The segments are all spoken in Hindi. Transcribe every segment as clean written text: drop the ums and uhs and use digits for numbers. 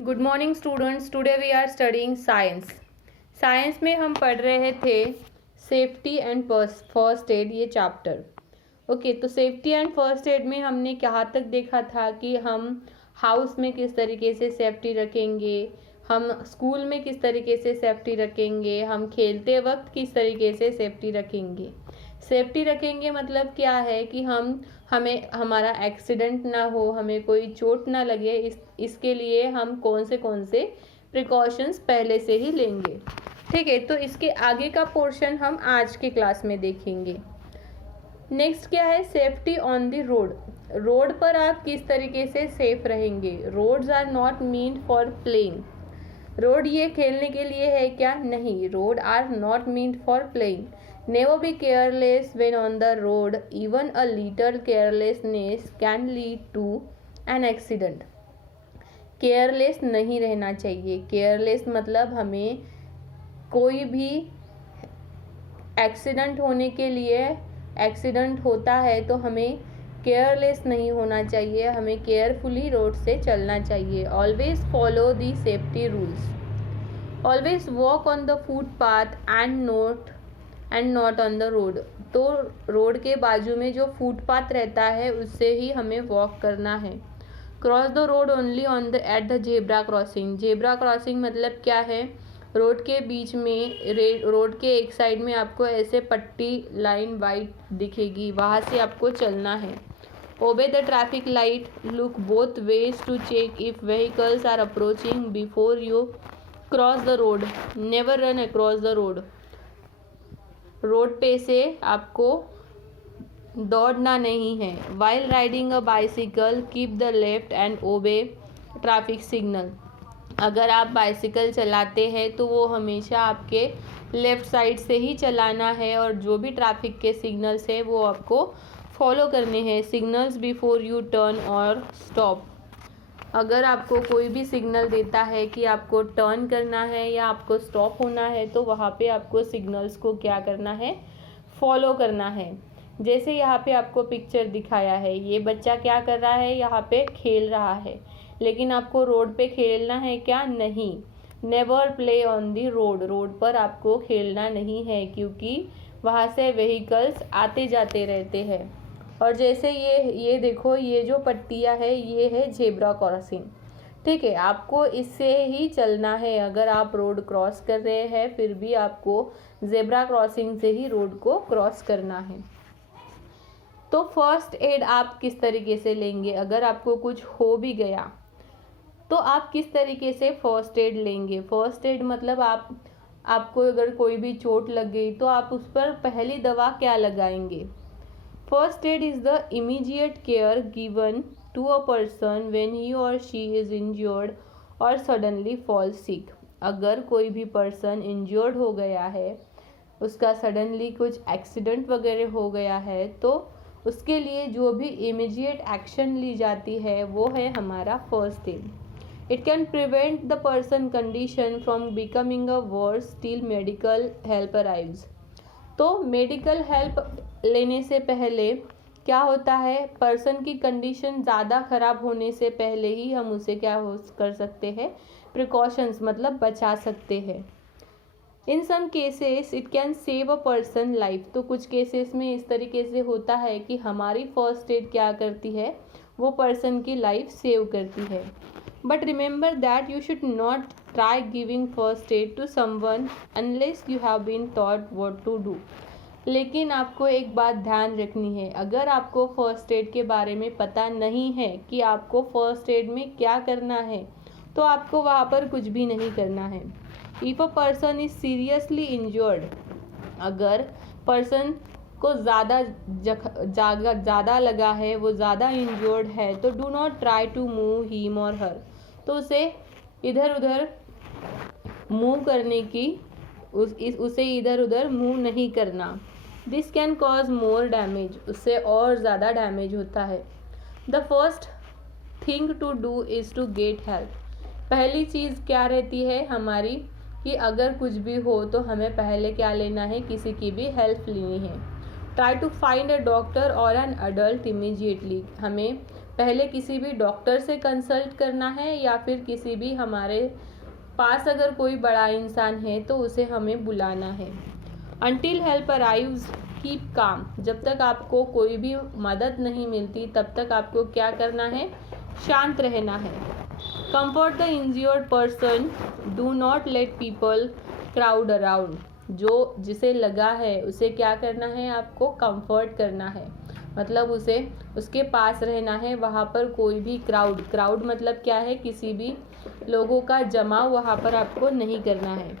Good morning students, today we are studying science. Science में हम पढ़ रहे थे सेफ्टी एंड फर्स्ट एड, ये चैप्टर। ओके, तो सेफ्टी एंड फर्स्ट एड में हमने कहाँ तक देखा था कि हम हाउस में किस तरीके से सेफ्टी रखेंगे, हम स्कूल में किस तरीके से सेफ्टी रखेंगे, हम खेलते वक्त किस तरीके से सेफ्टी रखेंगे। सेफ्टी रखेंगे मतलब क्या है कि हमें हमारा एक्सीडेंट ना हो, हमें कोई चोट ना लगे, इसके लिए हम कौन से प्रिकॉशंस पहले से ही लेंगे। ठीक है, तो इसके आगे का पोर्शन हम आज के क्लास में देखेंगे। नेक्स्ट क्या है, safety on the road. Road पर आप किस तरीके से सेफ रहेंगे। Roads are not meant for playing. Road ये खेलने के लिए है क्या? नहीं, road are not meant for playing. Never be careless when on the road. Even a little carelessness can lead to an accident. Careless नहीं रहना चाहिए। केयरलेस मतलब हमें कोई भी एक्सीडेंट होने के लिए, एक्सीडेंट होता है तो हमें केयरलेस नहीं होना चाहिए, हमें केयरफुली रोड से चलना चाहिए। Always follow the safety rules. Always walk on the footpath and not on the road. तो रोड के बाजू में जो फुटपाथ रहता है उससे ही हमें वॉक करना है। Cross the road only on the at the zebra crossing. Zebra crossing मतलब क्या है? रोड के बीच में, रोड के एक साइड में आपको ऐसे पट्टी लाइन वाइट दिखेगी, वहाँ से आपको चलना है। Obey the traffic light, look both ways to check if vehicles are approaching before you cross the road. Never run across the road. Road पे से आपको दौड़ना नहीं है। While riding a bicycle keep the left and obey traffic signal. अगर आप बाइसिकल चलाते हैं तो वो हमेशा आपके लेफ्ट साइड से ही चलाना है और जो भी ट्रैफिक के सिग्नल्स है वो आपको फॉलो करने हैं। सिग्नल्स बिफोर यू टर्न और स्टॉप। अगर आपको कोई भी सिग्नल देता है कि आपको टर्न करना है या आपको स्टॉप होना है तो वहाँ पे आपको सिग्नल्स को क्या करना है? फॉलो करना है। जैसे यहाँ पे आपको पिक्चर दिखाया है, ये बच्चा क्या कर रहा है? यहाँ पे खेल रहा है, लेकिन आपको रोड पे खेलना है क्या? नहीं। Never play on the road. Road पर आपको खेलना नहीं है क्योंकि वहाँ से व्हीकल्स आते जाते रहते हैं। और जैसे ये देखो, ये जो पट्टियाँ है ये है जेब्रा क्रॉसिंग। ठीक है, आपको इससे ही चलना है। अगर आप रोड क्रॉस कर रहे हैं फिर भी आपको जेब्रा क्रॉसिंग से ही रोड को क्रॉस करना है। तो फर्स्ट एड आप किस तरीके से लेंगे? अगर आपको कुछ हो भी गया तो आप किस तरीके से फर्स्ट एड लेंगे? फर्स्ट एड मतलब आपको अगर कोई भी चोट लग गई तो आप उस पर पहली दवा क्या लगाएंगे? First aid is the immediate care given to a person when he or she is injured or suddenly falls sick. अगर कोई भी पर्सन इंजर्ड हो गया है, उसका सडनली कुछ एक्सीडेंट वगैरह हो गया है, तो उसके लिए जो भी इमीडिएट एक्शन ली जाती है वो है हमारा first aid. It can prevent the person condition from becoming a worse till medical help arrives. तो मेडिकल हेल्प लेने से पहले क्या होता है? पर्सन की कंडीशन ज़्यादा ख़राब होने से पहले ही हम उसे क्या कर सकते हैं? प्रिकॉशंस मतलब बचा सकते हैं। In some cases it can save a person life. तो कुछ केसेस में इस तरीके से होता है कि हमारी फर्स्ट एड क्या करती है? वो पर्सन की लाइफ सेव करती है। But remember that you should not try giving first aid to someone unless you have been taught what to do. लेकिन आपको एक बात ध्यान रखनी है, अगर आपको फर्स्ट एड के बारे में पता नहीं है कि आपको फर्स्ट एड में क्या करना है तो आपको वहाँ पर कुछ भी नहीं करना है। If a person is seriously injured, अगर पर्सन को ज़्यादा लगा है, वो ज़्यादा इंजर्ड है, तो do not try to move him और हर। तो उसे इधर उधर मूव करने की, उसे इधर उधर मूव नहीं करना। This can cause more damage, उससे और ज़्यादा डैमेज होता है। The first thing to do is to get help. पहली चीज़ क्या रहती है हमारी कि अगर कुछ भी हो तो हमें पहले क्या लेना है? किसी की भी हेल्प लेनी है। Try to find a doctor और एन अडल्ट इमीडिएटली। हमें पहले किसी भी डॉक्टर से कंसल्ट करना है या फिर किसी भी हमारे पास अगर कोई बड़ा इंसान है तो उसे हमें बुलाना है। Until help arrives, keep calm. जब तक आपको कोई भी मदद नहीं मिलती तब तक आपको क्या करना है, शांत रहना है। Comfort the injured person. Do not let people crowd around. जो जिसे लगा है उसे क्या करना है, आपको कंफर्ट करना है, मतलब उसे उसके पास रहना है। वहाँ पर कोई भी क्राउड मतलब क्या है, किसी भी लोगों का जमाव वहाँ पर आपको नहीं करना है।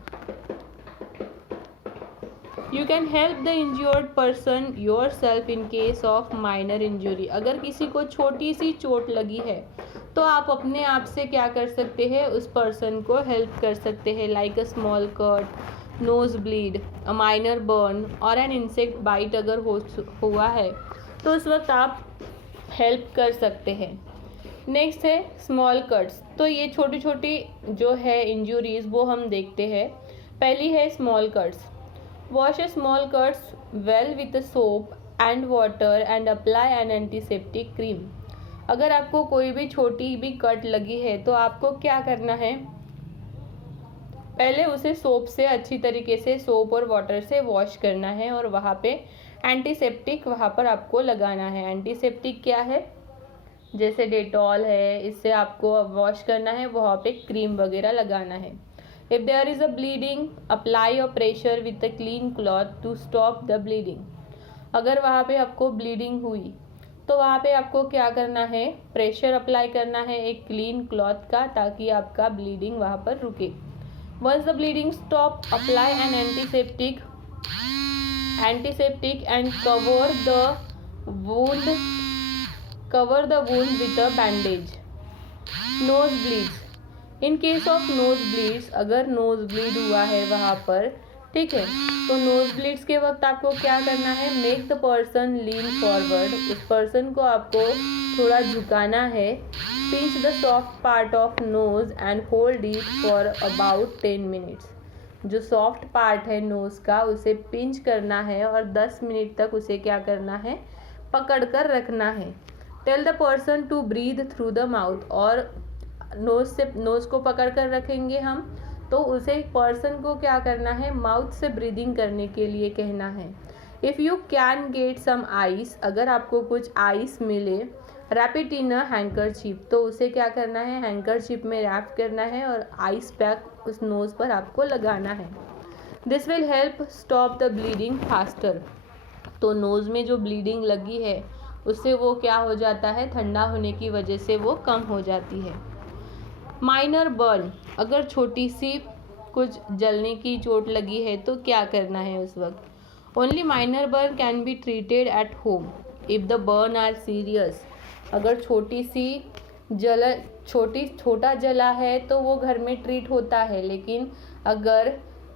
You can help the injured person your self in case of minor injury. अगर किसी को छोटी सी चोट लगी है तो आप अपने आप से क्या कर सकते हैं, उस पर्सन को हेल्प कर सकते हैं। Like a small cut, nose bleed, a minor burn और एन इंसेक्ट बाइट अगर हुआ है तो उस वक्त आप हेल्प कर सकते हैं। नेक्स्ट है स्मॉल कट्स। तो ये छोटी छोटी जो है इंजुरीज वो हम देखते हैं। पहली है small cuts. Wash A small cuts well with soap and water and apply an antiseptic cream. अगर आपको कोई भी छोटी भी कट लगी है तो आपको क्या करना है, पहले उसे सोप से अच्छी तरीके से सोप और वाटर से वॉश करना है और वहाँ पे एंटीसेप्टिक वहाँ पर आपको लगाना है। एंटीसेप्टिक क्या है, जैसे डेटॉल है, इससे आपको वॉश करना है, वहाँ पे क्रीम वगैरह लगाना है। If there is a bleeding apply a pressure with a clean cloth to stop the bleeding. अगर वहाँ पे आपको ब्लीडिंग हुई तो वहाँ पे आपको क्या करना है, प्रेशर अप्लाई करना है एक क्लीन क्लॉथ का, ताकि आपका ब्लीडिंग वहाँ पर रुके। Once the bleeding stop apply an antiseptic and cover the wound with a bandage. Nose bleeds. In case of nose bleeds, अगर नोज ब्लीड हुआ है वहाँ पर, ठीक है, तो नोज ब्लीड्स के वक्त आपको क्या करना है, make the person lean forward. उस पर्सन को आपको थोड़ा झुकाना है। Pinch the soft part of nose and hold it for about 10 minutes. जो सॉफ्ट पार्ट है नोज का उसे पिंच करना है और 10 मिनट तक उसे क्या करना है, पकड़ कर रखना है। Tell the person to breathe through the mouth. और नोज को पकड़ कर रखेंगे हम, तो उसे पर्सन को क्या करना है, माउथ से ब्रीदिंग करने के लिए कहना है। If you can get some ice, अगर आपको कुछ आइस मिले, wrap it in a handkerchief, तो उसे क्या करना है, हैंकरचीफ में रैप करना है और आइस पैक उस नोज पर आपको लगाना है। This will help stop the bleeding faster. तो नोज में जो ब्लीडिंग लगी है उससे वो क्या हो जाता है, ठंडा होने की वजह से वो कम हो जाती है। माइनर बर्न, अगर छोटी सी कुछ जलने की चोट लगी है तो क्या करना है उस वक्त। Only minor burn can be treated at home if the burn are serious. अगर छोटा जला है तो वो घर में ट्रीट होता है, लेकिन अगर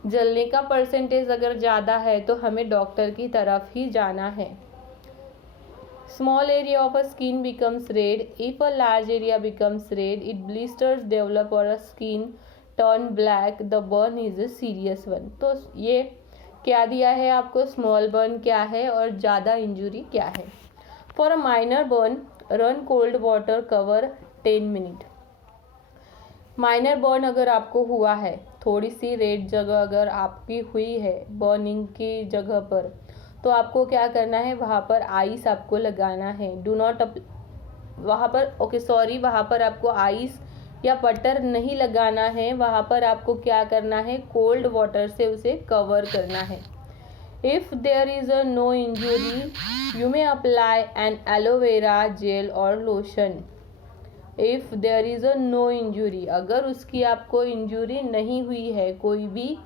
जलने का परसेंटेज अगर ज़्यादा है तो हमें डॉक्टर की तरफ ही जाना है। Small area of a skin becomes red. If a large area becomes red, it blisters develop or a skin turn black. The burn is a serious one. तो ये क्या दिया है आपको, स्मॉल बर्न क्या है और ज़्यादा इंजुरी क्या है। For a minor burn run cold water cover 10 minute. Minor burn अगर आपको हुआ है, थोड़ी सी रेड जगह अगर आपकी हुई है बर्निंग की जगह पर, तो आपको क्या करना है, वहाँ पर आइस आपको लगाना है। डू नॉट वहाँ पर आपको आइस या बटर नहीं लगाना है। वहाँ पर आपको क्या करना है, कोल्ड वाटर से उसे कवर करना है। If there is a no injury you may apply an aloe vera gel और lotion. If there is a no injury, अगर उसकी आपको इंजुरी नहीं हुई है, कोई भी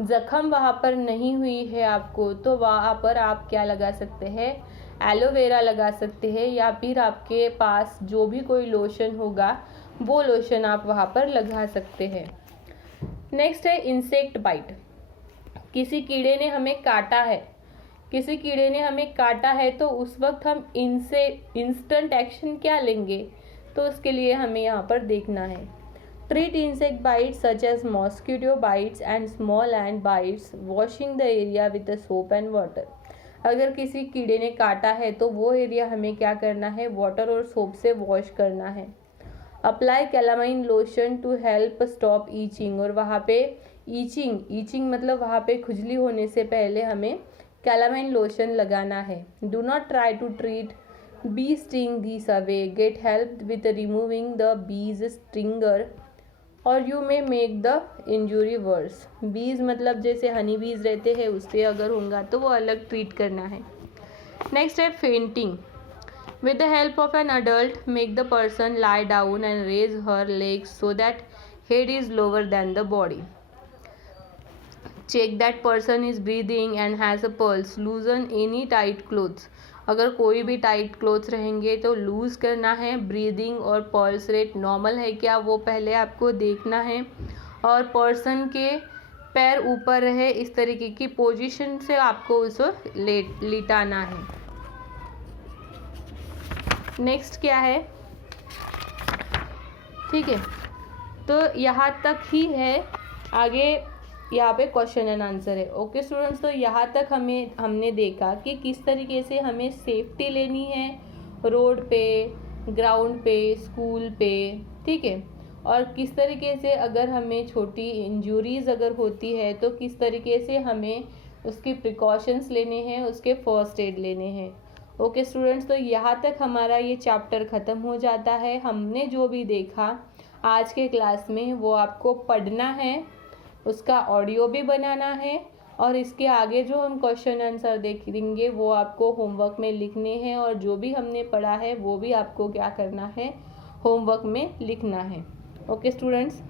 जख्म वहाँ पर नहीं हुई है आपको, तो वहाँ पर आप क्या लगा सकते हैं, एलोवेरा लगा सकते हैं, या फिर आपके पास जो भी कोई लोशन होगा वो लोशन आप वहाँ पर लगा सकते हैं। नेक्स्ट है इंसेक्ट बाइट। किसी कीड़े ने हमें काटा है तो उस वक्त हम इनसे इंस्टेंट एक्शन क्या लेंगे, तो उसके लिए हमें यहाँ पर देखना है। Treat insect bites such as mosquito bites and small ant bites, washing the area with the soap and water. अगर किसी कीड़े ने काटा है तो वो एरिया हमें क्या करना है, वाटर और सोप से वॉश करना है। Apply calamine lotion to help stop itching, और वहाँ पे ईचिंग मतलब वहाँ पे खुजली होने से पहले हमें कैलामाइन लोशन लगाना है। Do not try to treat bee sting this away, get help with removing the bees stinger और you may make the injury worse. Bees मतलब जैसे हनी बीज रहते हैं, उससे अगर होगा तो वो अलग ट्रीट करना है। नेक्स्ट है fainting. With the help of an adult make the person lie down and raise her legs so that head is lower than the body. Check that person is breathing and has a pulse, loosen any tight clothes. अगर कोई भी टाइट क्लोथ्स रहेंगे तो लूज़ करना है। ब्रीदिंग और पल्स रेट नॉर्मल है क्या, वो पहले आपको देखना है। और पर्सन के पैर ऊपर रहे, इस तरीके की पोजीशन से आपको उसे लिटाना है। नेक्स्ट क्या है, ठीक है, तो यहाँ तक ही है। आगे यहाँ पे क्वेश्चन एंड आंसर है। ओके स्टूडेंट्स, तो यहाँ तक हमने देखा कि किस तरीके से हमें सेफ्टी लेनी है रोड पे, ग्राउंड पे, स्कूल पे, ठीक है। और किस तरीके से अगर हमें छोटी इंजरीज अगर होती है तो किस तरीके से हमें उसकी प्रिकॉशंस लेने हैं, उसके फर्स्ट एड लेने हैं। ओके स्टूडेंट्स, तो यहाँ तक हमारा ये चैप्टर ख़त्म हो जाता है। हमने जो भी देखा आज के क्लास में वो आपको पढ़ना है, उसका ऑडियो भी बनाना है, और इसके आगे जो हम क्वेश्चन आंसर देखेंगे वो आपको होमवर्क में लिखने हैं, और जो भी हमने पढ़ा है वो भी आपको क्या करना है, होमवर्क में लिखना है। Okay students.